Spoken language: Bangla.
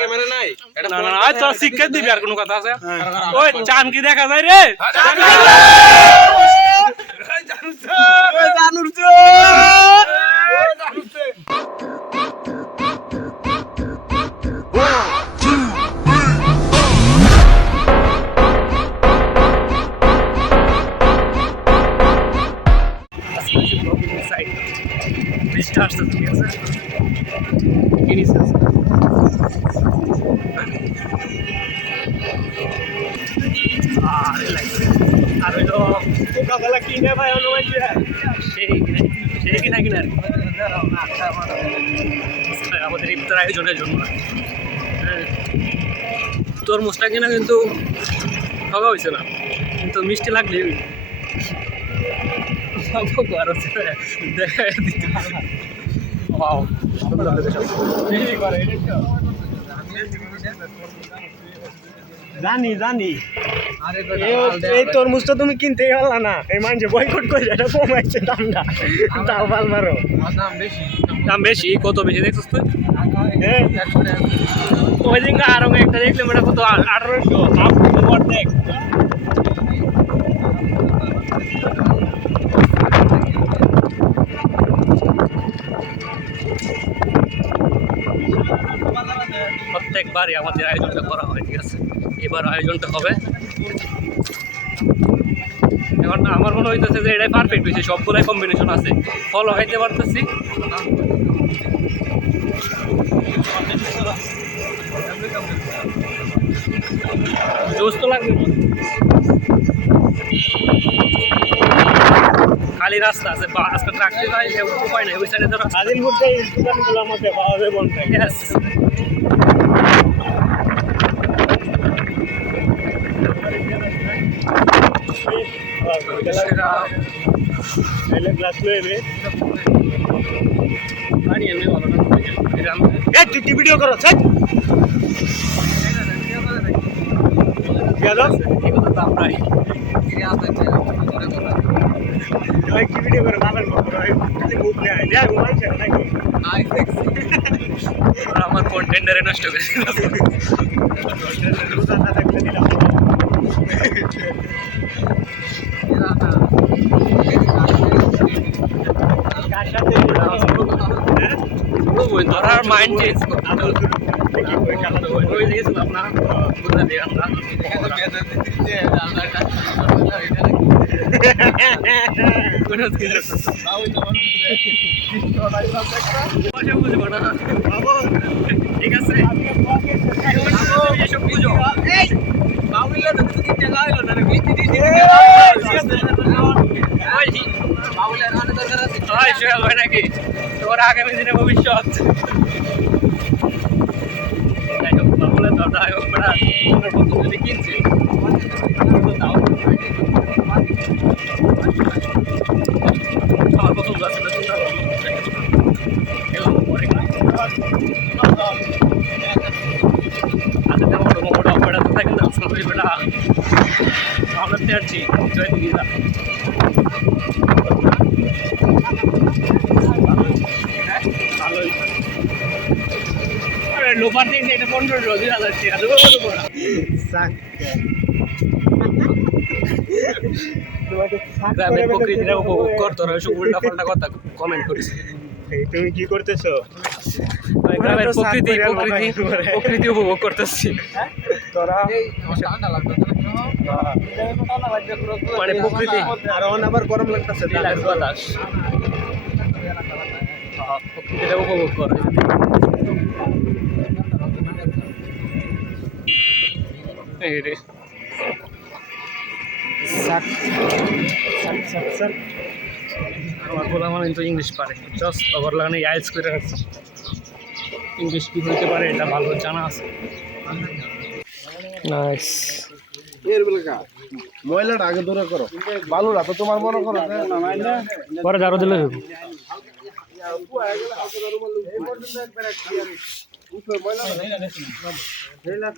ক্যামেরা নাই না না আজ তোর শিক্ষা দিবি আর কোনো কথা আছে ওই চান কি দেখা যায় রে আমাদের ইফতার আয়োজনের জন্য তরমুজটা কিনা কিন্তু খাওয়া হয়েছে না, কিন্তু মিষ্টি লাগলে দেখা দিতে জানি জানি এই তরমুজটা তুমি কিনতে পারলা না, এই মানুষ বয়কট করে এটা কমাইছে দামটা, তাও ভাল মারো দাম বেশি। কত বেশি দেখছিস তুই? ওই দিন আরো একটা দেখলাম এটা কত 1800 দেখ প্রত্যেকবারই আমাদের আয়োজনটা করা হয়, ঠিক আছে এবার আয়োজনটা হবে। এখন আমার মনে হইতেছে যে এটাই পারফেক্ট হয়েছে, সবগুলাই কম্বিনেশন আছে, ফল খাইতে পারতেছি। জোস তো লাগবে, খালি রাস্তা আছে, আজকে ট্রাকতে যাই উপায় নাই। ওই সাইডে ধরো আজিমপুরতে দোকানগুলোর মধ্যে পাওয়া যাবে বলতে গ্লাস লয়ে তুই ভিডিও করো কি ভিডিও করে আমার কন্টেন্টারে নষ্ট করে ধরার মাইন্ড চেঞ্জ গেছিলাম না বুঝবো না, ঠিক আছে নাকি তোর আগামী দিনে ভবিষ্যৎ। যাই হোক বাবুলে তো যদি কিনছি আমার পছন্দ আছে লোপার দিন এটা 15,000 গ্রামের প্রকৃতিটা উপভোগ করতো, ওইসব উল্টা পাল্টা কথা কমেন্ট করিস। তুমি কি করতেছো? গ্রামের প্রকৃতি উপভোগ করতেছি। মানে প্রকৃতি আবার গরম লাগতেছে, বাতাস প্রকৃতিটা উপভোগ করে। আমার বলা মানে তো ইংলিশ পারে, জাস্ট আবার লাগানো আইলস করে রাখছে। ইংলিশ কি হইতে পারে এটা ভালো জানা আছে। নাইস ময়লাটা আগে দূরে করো, বালুরা তো তোমার মনে করো পরে ঝাড়ু দিলে ময়লা